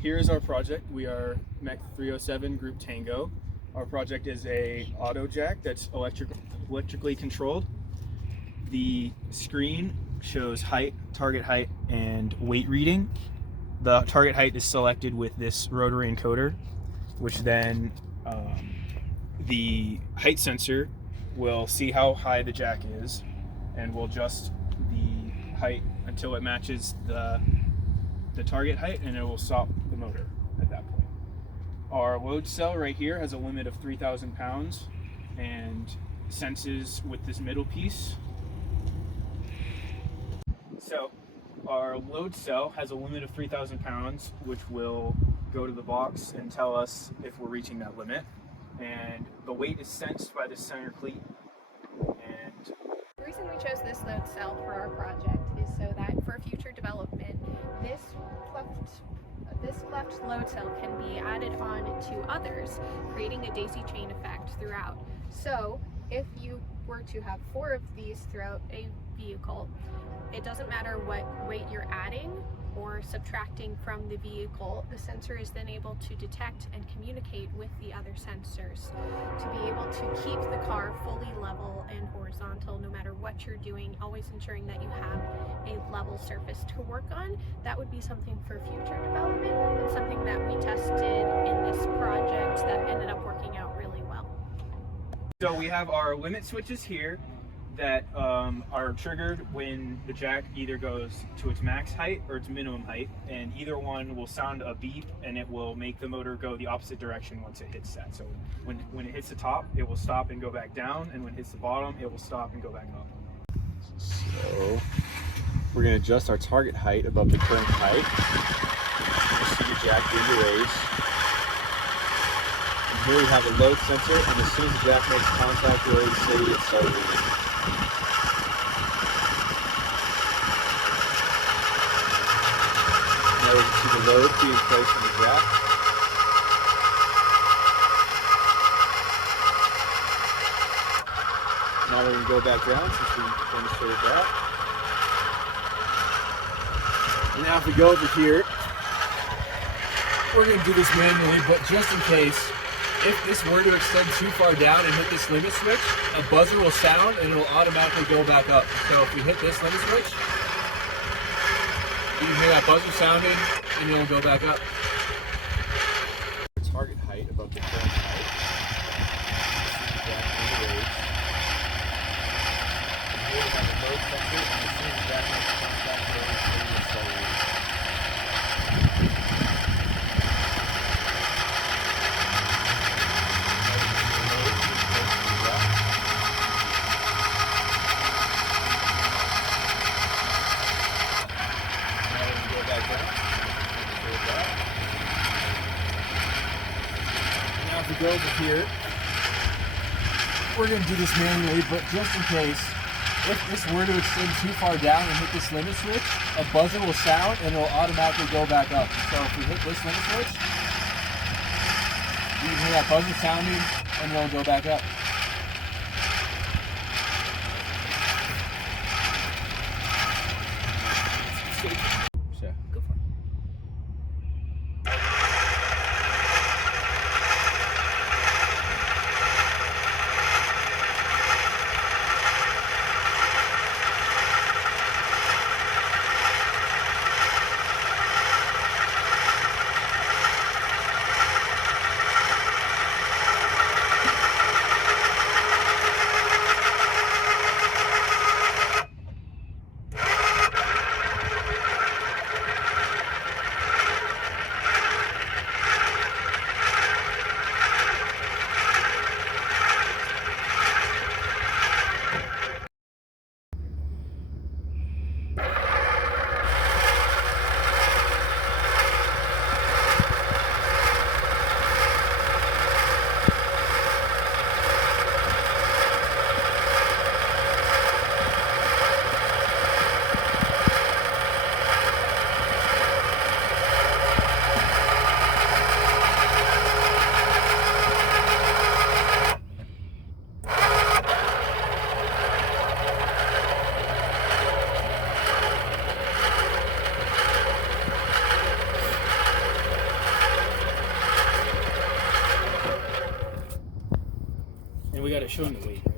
Here's our project. We are Mech 307 Group Tango. Our project is a auto jack that's electrically controlled. The screen shows height, target height, and weight reading. The target height is selected with this rotary encoder, which then the height sensor will see how high the jack is and will adjust the height until it matches the target height, and it will stop the motor at that point. Our load cell right here has a limit of 3,000 pounds and senses with this middle piece. So our load cell has a limit of 3,000 pounds, which will go to the box and tell us if we're reaching that limit. And the weight is sensed by the center cleat. And the reason we chose this load cell for our project is so that for future development, this cleft load cell can be added on to others, creating a daisy chain effect throughout. So if you were to have 4 of these throughout a vehicle, it doesn't matter what weight you're adding or subtracting from the vehicle, the sensor is then able to detect and communicate with the other sensors to be able to keep the car fully level and horizontal no matter what you're doing, always ensuring that you have a level surface to work on. That would be something for future development and something that we tested in this project that ended up working out really well. So we have our limit switches here that are triggered when the jack either goes to its max height or its minimum height, and either one will sound a beep and it will make the motor go the opposite direction once it hits that. So when it hits the top, it will stop and go back down, and when it hits the bottom, it will stop and go back up. So we're going to adjust our target height above the current height. We'll see the jack begin to raise. And here we have a load sensor, and as soon as the jack makes contact, we're ready to say it's started. Now we can see the load being placed on the jack. Now we're going to go back down since we demonstrated that. And now if we go over here, we're going to do this manually, but just in case, if this were to extend too far down and hit this limit switch, a buzzer will sound and it will automatically go back up. So if we hit this limit switch, you can hear that buzzer sounding and it'll go back up. Target height above the current height. And here we have a load sensor, and as soon as the jack makes contact, we're ready to accelerate. Now if we go over here, we're going to do this manually, but just in case, if this were to extend too far down and hit this limit switch, a buzzer will sound and it will automatically go back up. So if we hit this limit switch, you can hear that buzzer sounding and it'll go back up. So, go for it. And we got to show them the weight, right?